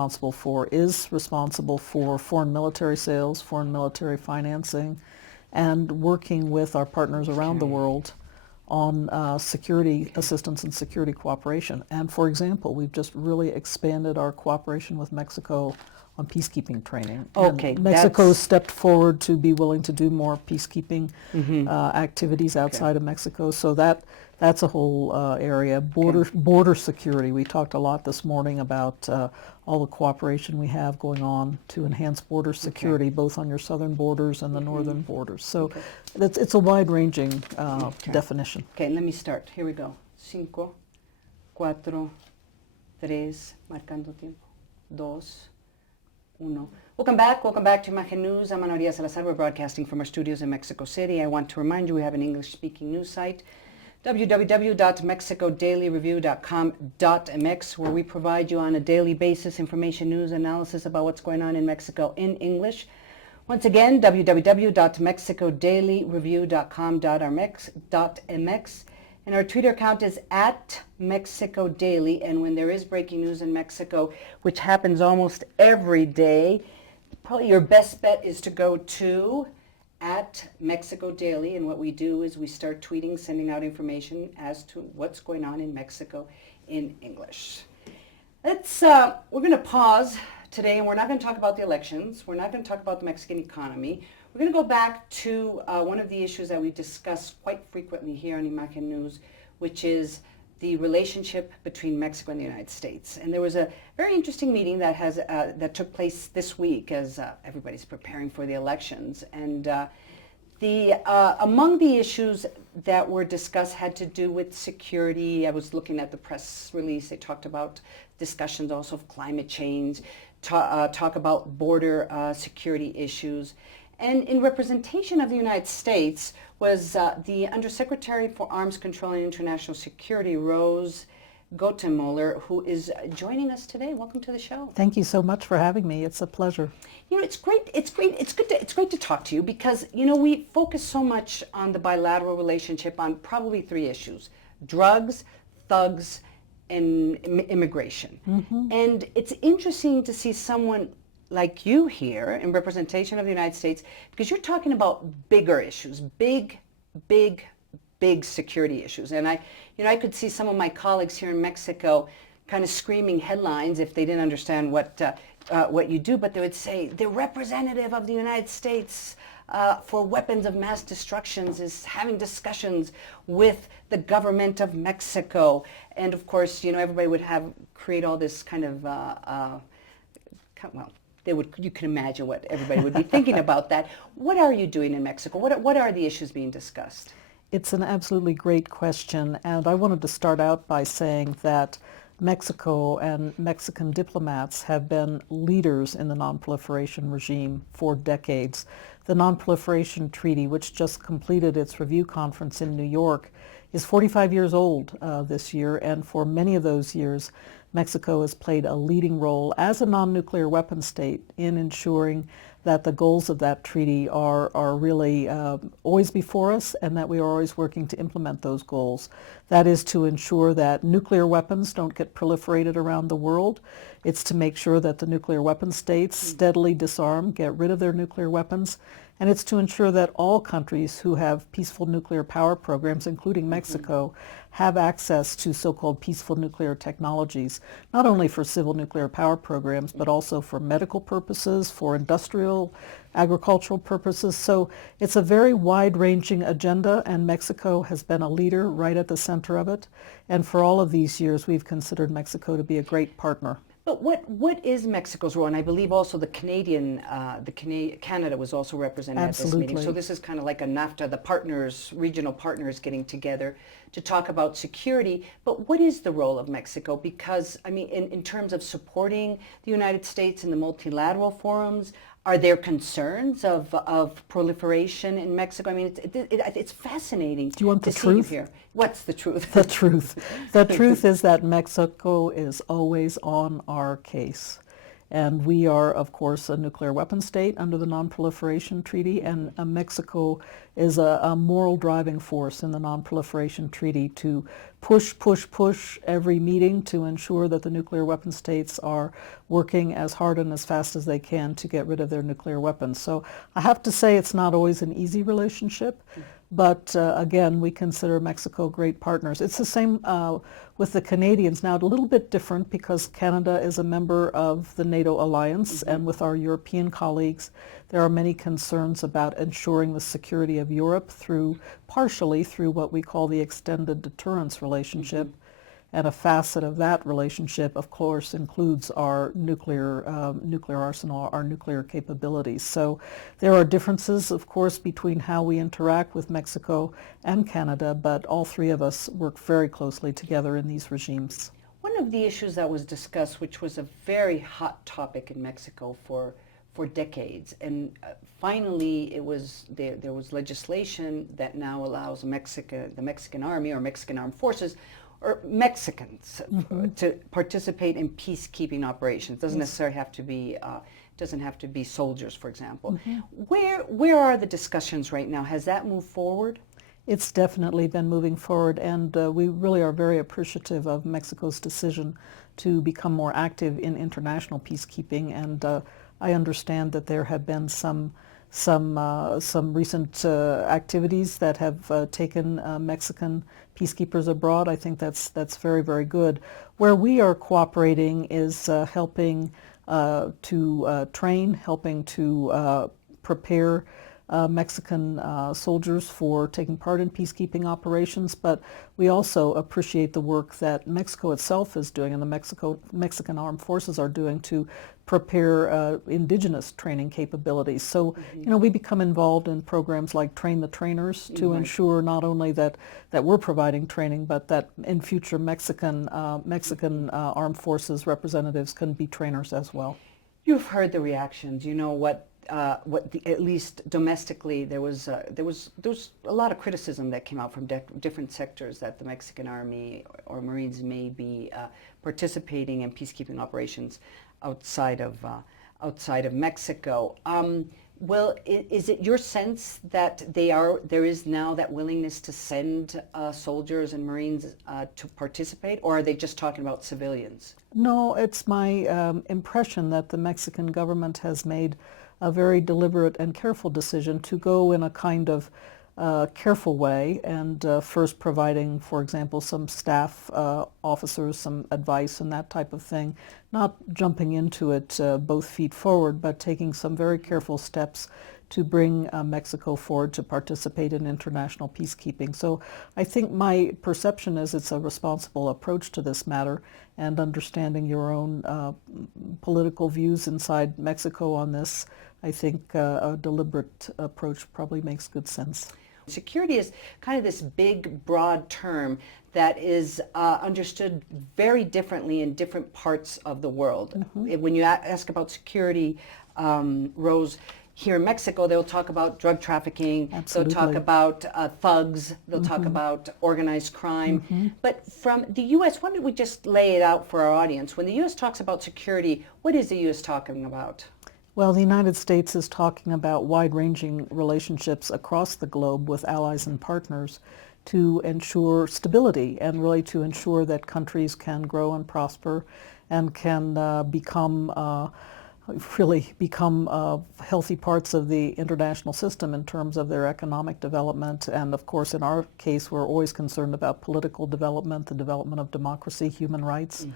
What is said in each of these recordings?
is responsible for foreign military sales, foreign military financing, and working with our partners around the world on security assistance and security cooperation. And for example, we've just really expanded our cooperation with Mexico on peacekeeping training. Okay, and Mexico stepped forward to be willing to do more peacekeeping activities outside of Mexico. So that's a whole area. Border security. We talked a lot this morning about all the cooperation we have going on to enhance border security, both on your southern borders and the northern borders. So it's a wide-ranging definition. Okay, let me start. Here we go. 5, 4, 3, marcando tiempo. 2, 1. Welcome back to Imagen News. I'm Ana Salazar. We're broadcasting from our studios in Mexico City. I want to remind you we have an English-speaking news site, www.mexicodailyReview.com.mx, where we provide you on a daily basis information, news, analysis about what's going on in Mexico in English. Once again, www.mexicodailyReview.com.mx. And our Twitter account is @MexicoDaily. And when there is breaking news in Mexico, which happens almost every day, probably your best bet is to go to @MexicoDaily. And what we do is we start tweeting, sending out information as to what's going on in Mexico in English. We're going to pause today, and we're not going to talk about the elections. We're not going to talk about the Mexican economy. We're going to go back to one of the issues that we discuss quite frequently here on Imagen News, which is the relationship between Mexico and the United States. And there was a very interesting meeting that took place this week as everybody's preparing for the elections. And among the issues that were discussed had to do with security. I was looking at the press release. They talked about discussions also of climate change, talk about border security issues. And in representation of the United States was the Undersecretary for Arms Control and International Security, Rose Gottemoeller, who is joining us today. Welcome to the show. Thank you so much for having me. It's a pleasure. You know, it's great to talk to you because, you know, we focus so much on the bilateral relationship on probably 3 issues: drugs, thugs, and immigration. And it's interesting to see someone like you here in representation of the United States, because you're talking about bigger issues, big security issues. And I could see some of my colleagues here in Mexico kind of screaming headlines if they didn't understand what you do, but they would say the representative of the United States for weapons of mass destruction is having discussions with the government of Mexico. And of course, you know, everybody would create all this kind of, you can imagine what everybody would be thinking about that. What are you doing in Mexico? What are the issues being discussed? It's an absolutely great question, and I wanted to start out by saying that Mexico and Mexican diplomats have been leaders in the nonproliferation regime for decades. The Nonproliferation Treaty, which just completed its review conference in New York, is 45 years old this year, and for many of those years, Mexico has played a leading role as a non-nuclear weapon state in ensuring that the goals of that treaty are really always before us, and that we are always working to implement those goals. That is to ensure that nuclear weapons don't get proliferated around the world. It's to make sure that the nuclear weapon states steadily disarm, get rid of their nuclear weapons, and it's to ensure that all countries who have peaceful nuclear power programs, including Mexico, have access to so-called peaceful nuclear technologies, not only for civil nuclear power programs, but also for medical purposes, for industrial, agricultural purposes. So it's a very wide-ranging agenda, and Mexico has been a leader right at the center of it. And for all of these years, we've considered Mexico to be a great partner. But what is Mexico's role? And I believe also Canada was also represented at this meeting. So this is kind of like a NAFTA, the regional partners getting together to talk about security. But what is the role of Mexico? Because, I mean, in terms of supporting the United States in the multilateral forums, are there concerns of proliferation in Mexico? I mean, it's fascinating. Do you want the to truth? See you here. What's the truth? The truth. The truth is that Mexico is always on our case. And we are, of course, a nuclear weapon state under the Non-Proliferation Treaty, and Mexico is a moral driving force in the Non-Proliferation Treaty to push every meeting to ensure that the nuclear weapon states are working as hard and as fast as they can to get rid of their nuclear weapons. So I have to say it's not always an easy relationship, but again, we consider Mexico great partners. It's the same with the Canadians. Now, a little bit different because Canada is a member of the NATO alliance, and with our European colleagues, there are many concerns about ensuring the security of Europe partially through what we call the extended deterrence relationship. And a facet of that relationship, of course, includes our nuclear arsenal, our nuclear capabilities. So there are differences, of course, between how we interact with Mexico and Canada, but all three of us work very closely together in these regimes. One of the issues that was discussed, which was a very hot topic in Mexico for decades, and finally there was legislation that now allows the Mexican Army or Mexican Armed Forces or Mexicans to participate in peacekeeping operations. Doesn't necessarily have to be soldiers, for example. Where are the discussions right now? Has that moved forward? It's definitely been moving forward, and we really are very appreciative of Mexico's decision to become more active in international peacekeeping. And I understand that there have been some recent activities that have taken Mexican peacekeepers abroad. I think that's very, very good. Where we are cooperating is helping to train, helping to prepare Mexican soldiers for taking part in peacekeeping operations, but we also appreciate the work that Mexico itself is doing and the Mexican Armed Forces are doing to prepare indigenous training capabilities. So, we become involved in programs like Train the Trainers to ensure not only that we're providing training, but that in future Mexican Armed Forces representatives can be trainers as well. You've heard the reactions. You know at least domestically, there was a lot of criticism that came out from different sectors that the Mexican Army or Marines may be participating in peacekeeping operations outside of Mexico. Well, is it your sense that there is now that willingness to send soldiers and Marines to participate, or are they just talking about civilians? No, it's my impression that the Mexican government has made a very deliberate and careful decision to go in a kind of careful way and first providing, for example, some staff officers some advice and that type of thing, not jumping into it both feet forward, but taking some very careful steps to bring Mexico forward to participate in international peacekeeping. So I think my perception is it's a responsible approach to this matter, and understanding your own political views inside Mexico on this, I think a deliberate approach probably makes good sense. Security is kind of this big, broad term that is understood very differently in different parts of the world. When you ask about security, Rose, here in Mexico, they'll talk about drug trafficking, Absolutely. They'll talk about thugs, they'll talk about organized crime. But from the U.S., why don't we just lay it out for our audience? When the U.S. talks about security, what is the U.S. talking about? Well, the United States is talking about wide-ranging relationships across the globe with allies and partners to ensure stability and really to ensure that countries can grow and prosper and can become healthy parts of the international system in terms of their economic development. And of course, in our case, we're always concerned about political development, the development of democracy, human rights,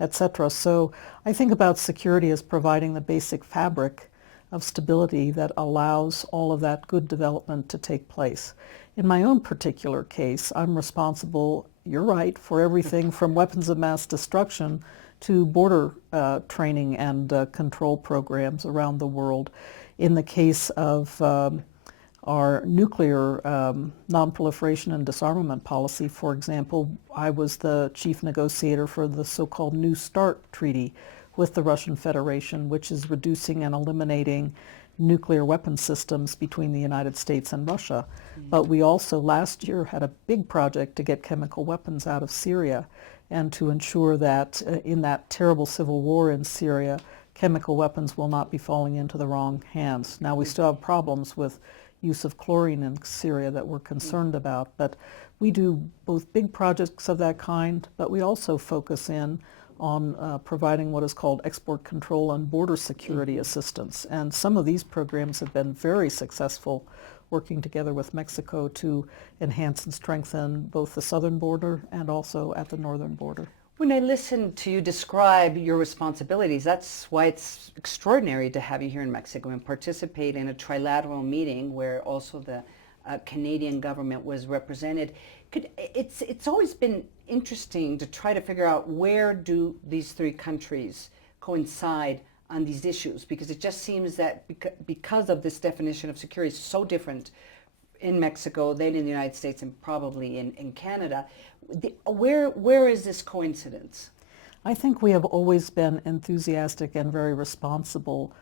etc. So I think about security as providing the basic fabric of stability that allows all of that good development to take place. In my own particular case, I'm responsible, you're right, for everything from weapons of mass destruction to border training and control programs around the world. In the case of our nuclear non-proliferation and disarmament policy, for example, I was the chief negotiator for the so-called New START treaty with the Russian Federation, which is reducing and eliminating nuclear weapon systems between the United States and Russia. But we also last year had a big project to get chemical weapons out of Syria and to ensure that in that terrible civil war in Syria, chemical weapons will not be falling into the wrong hands. Now, we still have problems with use of chlorine in Syria that we're concerned about, but we do both big projects of that kind, but we also focus in on providing what is called export control and border security assistance. And some of these programs have been very successful, working together with Mexico to enhance and strengthen both the southern border and also at the northern border. When I listen to you describe your responsibilities, that's why it's extraordinary to have you here in Mexico and participate in a trilateral meeting where also the Canadian government was represented. It's always been interesting to try to figure out where do these three countries coincide on these issues, because it just seems that because of this definition of security is so different in Mexico than in the United States and probably in Canada. Where is this coincidence? I think we have always been enthusiastic and very responsible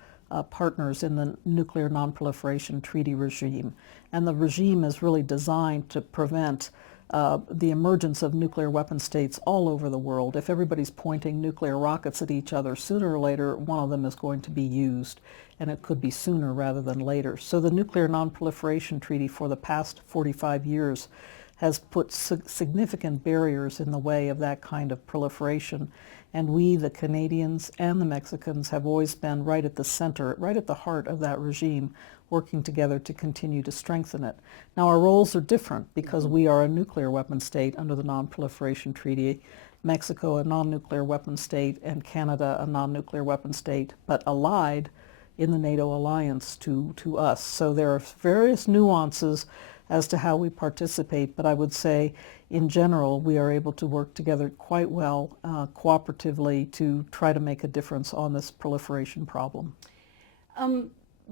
partners in the nuclear nonproliferation treaty regime. And the regime is really designed to prevent the emergence of nuclear weapon states all over the world. If everybody's pointing nuclear rockets at each other, sooner or later one of them is going to be used, and it could be sooner rather than later. So the Nuclear Nonproliferation Treaty for the past 45 years has put significant barriers in the way of that kind of proliferation. And we, the Canadians and the Mexicans, have always been right at the center, right at the heart of that regime, working together to continue to strengthen it. Now, our roles are different because we are a nuclear weapon state under the Non-Proliferation Treaty, Mexico a non-nuclear weapon state, and Canada a non-nuclear weapon state, but allied in the NATO alliance to us. So there are various nuances as to how we participate, but I would say in general we are able to work together quite well, cooperatively, to try to make a difference on this proliferation problem.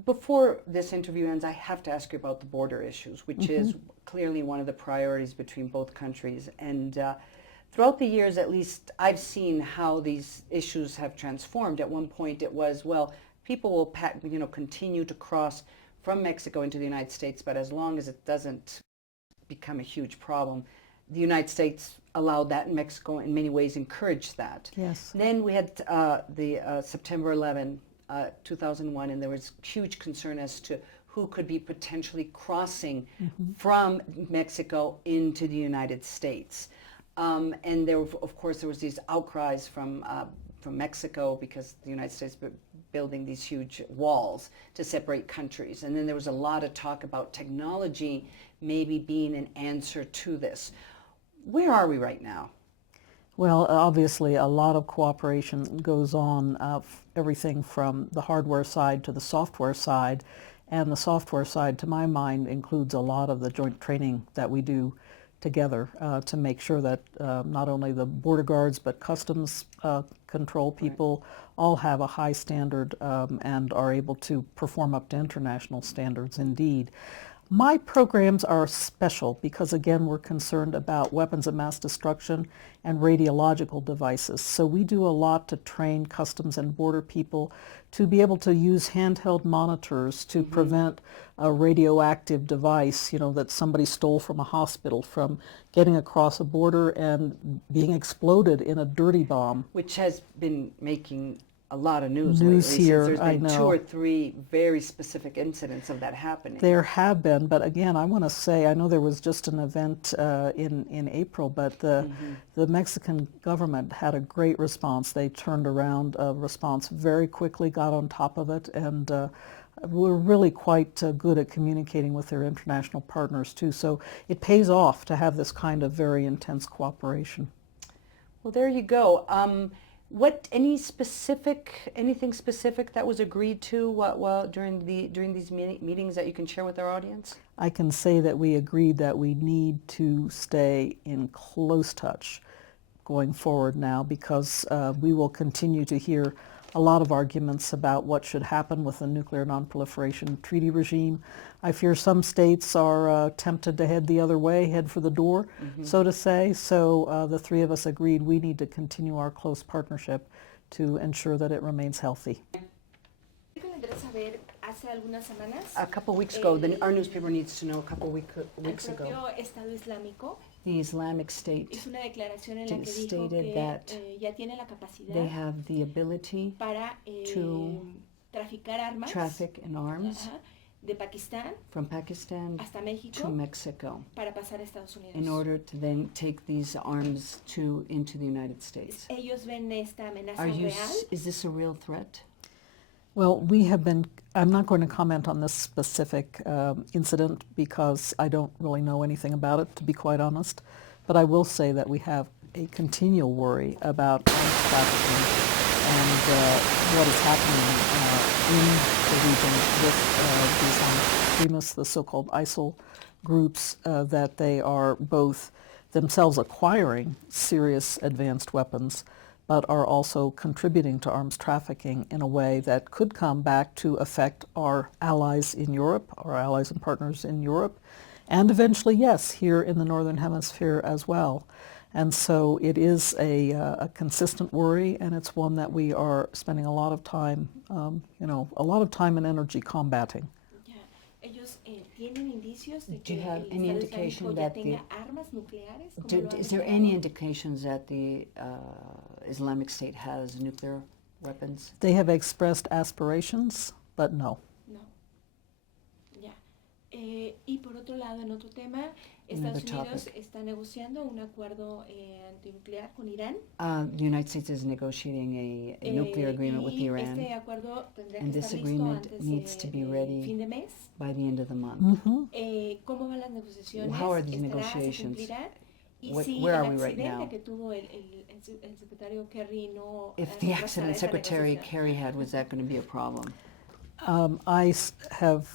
Before this interview ends, I have to ask you about the border issues, which is clearly one of the priorities between both countries. And throughout the years, at least, I've seen how these issues have transformed. At one point it was, well, people will continue to cross from Mexico into the United States, but as long as it doesn't become a huge problem, the United States allowed that, and Mexico in many ways encouraged that. Yes. Then we had the September 11, 2001, and there was huge concern as to who could be potentially crossing from Mexico into the United States. And there, of course, there was these outcries from Mexico because the United States building these huge walls to separate countries. And then there was a lot of talk about technology maybe being an answer to this. Where are we right now? Well, obviously a lot of cooperation goes on, everything from the hardware side to the software side. And the software side, to my mind, includes a lot of the joint training that we do together to make sure that not only the border guards but customs control people all have a high standard and are able to perform up to international standards indeed. My programs are special because, again, we're concerned about weapons of mass destruction and radiological devices. So we do a lot to train customs and border people to be able to use handheld monitors to prevent a radioactive device, that somebody stole from a hospital, from getting across a border and being exploded in a dirty bomb. Which has been making a lot of news lately, here, since there's been I know. 2 or 3 very specific incidents of that happening. There have been, but again, I want to say, I know there was just an event in April, but the Mexican government had a great response. They turned around a response very quickly, got on top of it, and we're really quite good at communicating with their international partners too. So it pays off to have this kind of very intense cooperation. Well, there you go. Anything specific that was agreed to during these meetings that you can share with our audience? I can say that we agreed that we need to stay in close touch going forward now, because we will continue to hear a lot of arguments about what should happen with the Nuclear Nonproliferation Treaty regime. I fear some states are tempted to head the other way, head for the door, so to say. So the three of us agreed we need to continue our close partnership to ensure that it remains healthy. A couple weeks ago, our newspaper needs to know, a couple weeks ago. the Islamic State hizo una declaración en la que dijo stated que that ya tiene la they capacidad have the ability para to traficar armas traffic in arms de Pakistán from Pakistan hasta to México Mexico para pasar a Estados Unidos. in order to then take these arms into the United States. Ellos ven esta amenaza real. Is this a real threat? Well, I'm not going to comment on this specific incident because I don't really know anything about it, to be quite honest. But I will say that we have a continual worry about arms trafficking and what is happening in the region with the Islamic extremists, the so-called ISIL groups, that they are both themselves acquiring serious advanced weapons, but are also contributing to arms trafficking in a way that could come back to affect our allies in Europe, our allies and partners in Europe, and eventually, yes, here in the Northern Hemisphere as well. And so it is a consistent worry, and it's one that we are spending a lot of time, a lot of time and energy combating. Ellos tienen indicios de Do you que have el any Estado indication Islámico ya that tenga armas nucleares. is there any indications that the Islamic State has nuclear weapons? They have expressed aspirations, but no. No. Ya. Y por otro lado, en otro tema, Estados Unidos está negociando un acuerdo antinuclear con Irán. The United States is negotiating a nuclear agreement with Iran. Este acuerdo tendrá And que this estar agreement listo needs to be ready fin de mes. by the end of the month. ¿Cómo van las negociaciones? How are these ¿Se negotiations? cumplirá? Y Where si are el we right accidente now? que tuvo el secretario Kerry no If the accident esa Secretary negociación. Kerry had, was that going to be a problem? I have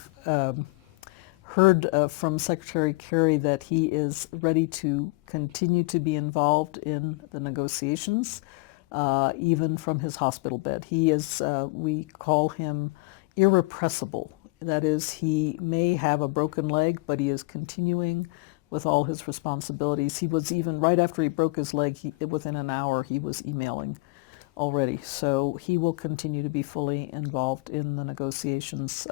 heard from Secretary Kerry that he is ready to continue to be involved in the negotiations, even from his hospital bed. He is, we call him irrepressible. That is, he may have a broken leg, but he is continuing with all his responsibilities. He was even, right after he broke his leg, within an hour, he was emailing already. So he will continue to be fully involved in the negotiations,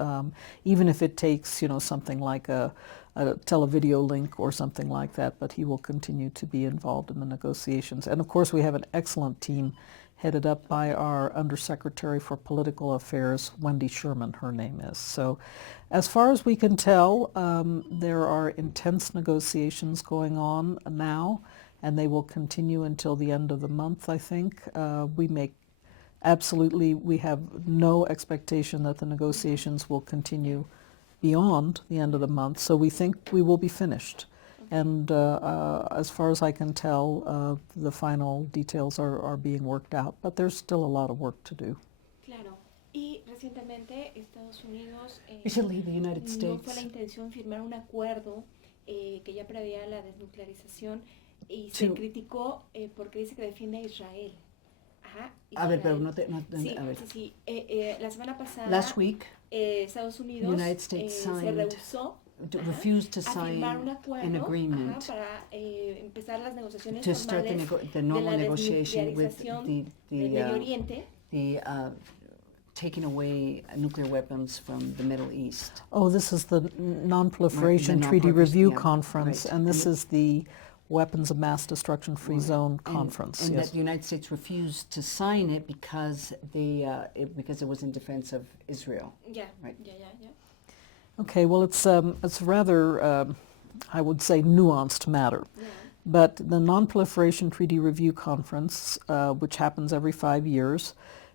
even if it takes, something like a televideo link or something like that, but he will continue to be involved in the negotiations. And of course, we have an excellent team headed up by our Undersecretary for Political Affairs, Wendy Sherman, her name is. So as far as we can tell, there are intense negotiations going on now, and they will continue until the end of the month, I think. We have no expectation that the negotiations will continue beyond the end of the month, so we think we will be finished. And as far as I can tell, the final details are being worked out, but there's still a lot of work to do. Claro. Y recientemente Estados Unidos Recently, the United no States fue la intención firmar un acuerdo que ya preveía la desnuclearización y se criticó porque dice que defiende a Israel. Ajá, A ver, pero sí, a ver. sí. La semana pasada Last week, Estados Unidos United States se rehusó refused to a sign firmar un acuerdo an agreement para empezar las negociaciones to start formales the normal de la negotiation with desnuclearización del Medio Oriente. Taking away nuclear weapons from the Middle East. Oh, this is the Non-Proliferation Treaty Review Conference, and this is the Weapons of Mass Destruction Free Zone Conference. And yes. that the United States refused to sign it because it was in defense of Israel. Yeah. Right. Yeah. Okay, well, it's rather, I would say, nuanced matter. Yeah. But the Non-Proliferation Treaty Review Conference, which happens every 5 years,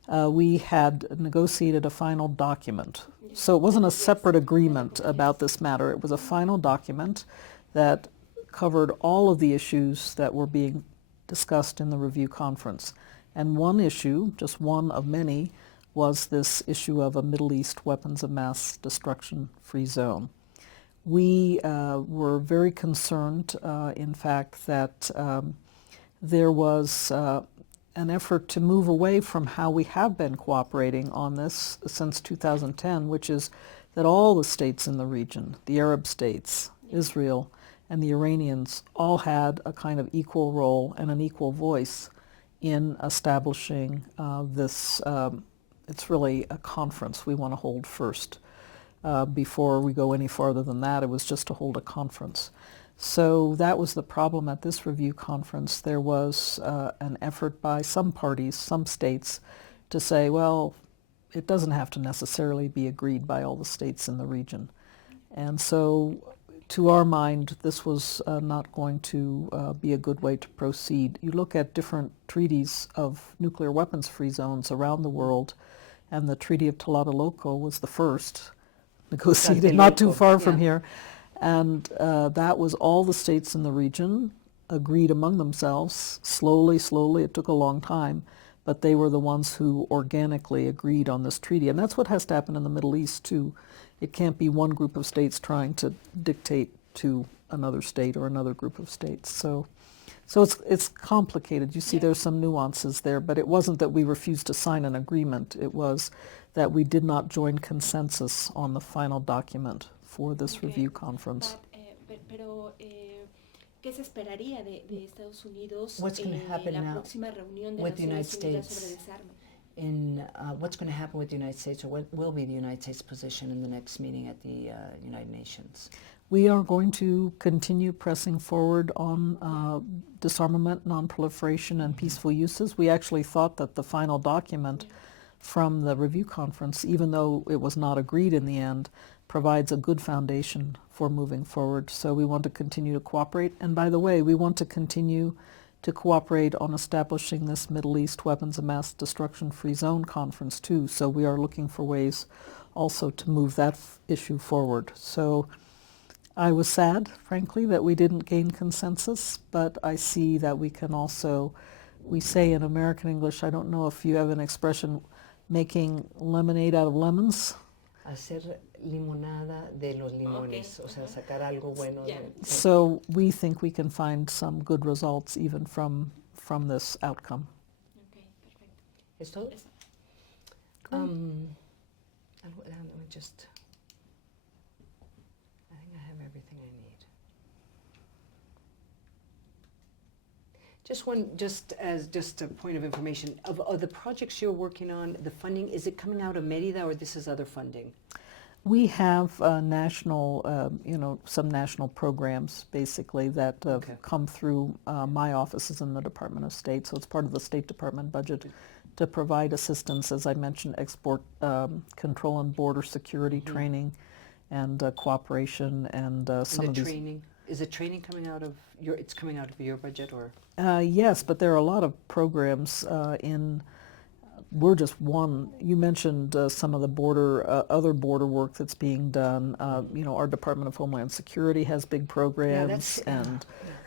we had negotiated a final document. So it wasn't a separate agreement about this matter. It was a final document that covered all of the issues that were being discussed in the review conference. And one issue, just one of many, was this issue of a Middle East weapons of mass destruction free zone. We were very concerned, in fact, that there was an effort to move away from how we have been cooperating on this since 2010, which is that all the states in the region, the Arab states, Israel, and the Iranians all had a kind of equal role and an equal voice in establishing this. It's really a conference we want to hold first. Before we go any farther than that, it was just to hold a conference. So that was the problem at this review conference. There was an effort by some parties, some states, to say, well, it doesn't have to necessarily be agreed by all the states in the region. And so to our mind, this was not going to be a good way to proceed. You look at different treaties of nuclear weapons-free zones around the world, and the Treaty of Tlatelolco was the first negotiated not too far from here. And that was all the states in the region agreed among themselves, slowly, it took a long time, but they were the ones who organically agreed on this treaty. And that's what has to happen in the Middle East, too. It can't be one group of states trying to dictate to another state or another group of states. So it's complicated. You see, there's some nuances there, but it wasn't that we refused to sign an agreement. It was that we did not join consensus on the final document for this review conference. Pero, ¿qué se esperaría de Estados Unidos What's going to happen en la now próxima reunión de with the United Naciones Unidas States? sobre desarme? In what's going to happen with the United States, or what will be the United States position in the next meeting at the United Nations? We are going to continue pressing forward on disarmament, non-proliferation, and peaceful uses. We actually thought that the final document from the review conference, even though it was not agreed in the end, provides a good foundation for moving forward. So we want to continue to cooperate. And by the way, we want to continue to cooperate on establishing this Middle East Weapons of Mass Destruction Free Zone conference too. So we are looking for ways also to move that issue forward. So I was sad, frankly, that we didn't gain consensus, but I see that we can also, we say in American English, I don't know if you have an expression, making lemonade out of lemons. Hacer limonada de los limones, o sea, sacar algo bueno. So we think we can find some good results even from this outcome. Okay, perfecto. ¿Es todo? Eso. Let me just, I think I have everything I need. Just a point of information, of the projects you're working on, the funding, is it coming out of Merida or this is other funding? We have national, some national programs basically that come through my offices in the Department of State. So it's part of the State Department budget to provide assistance, as I mentioned, export control and border security training and cooperation and some of these. Training, is the training coming out of it's coming out of your budget or? Yes, but there are a lot of programs we're just one. You mentioned some of the other border work that's being done. Our Department of Homeland Security has big programs, and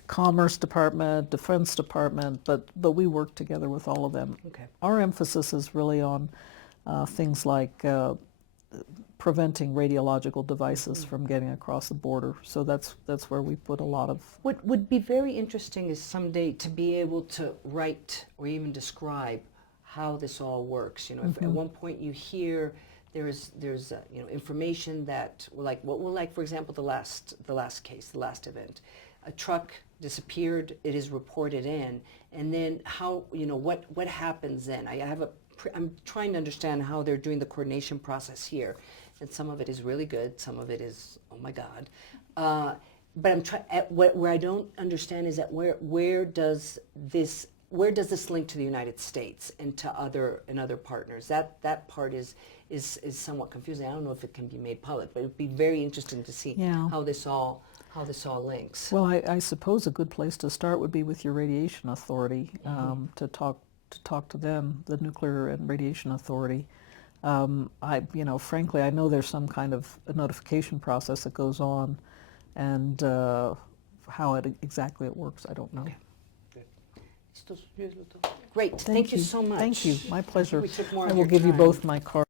Commerce Department, Defense Department, but we work together with all of them. Okay. Our emphasis is really on things like preventing radiological devices from getting across the border. So that's where we put a lot of. What would be very interesting is someday to be able to write or even describe how this all works. If at one point you hear there's information that for example the last event, a truck disappeared, it is reported in, and then how what happens then? I'm trying to understand how they're doing the coordination process here, and some of it is really good, some of it is oh my God. But I'm trying. Where I don't understand is that where does this link to the United States and to other partners? That part is somewhat confusing. I don't know if it can be made public, but it would be very interesting to see how this all links. Well, I suppose a good place to start would be with your radiation authority, to talk to them, the Nuclear and Radiation Authority. Frankly, I know there's some kind of a notification process that goes on, and how exactly it works, I don't know. Okay. Great. Thank you so much. Thank you. My pleasure. We took more I of will your give you time. both my card.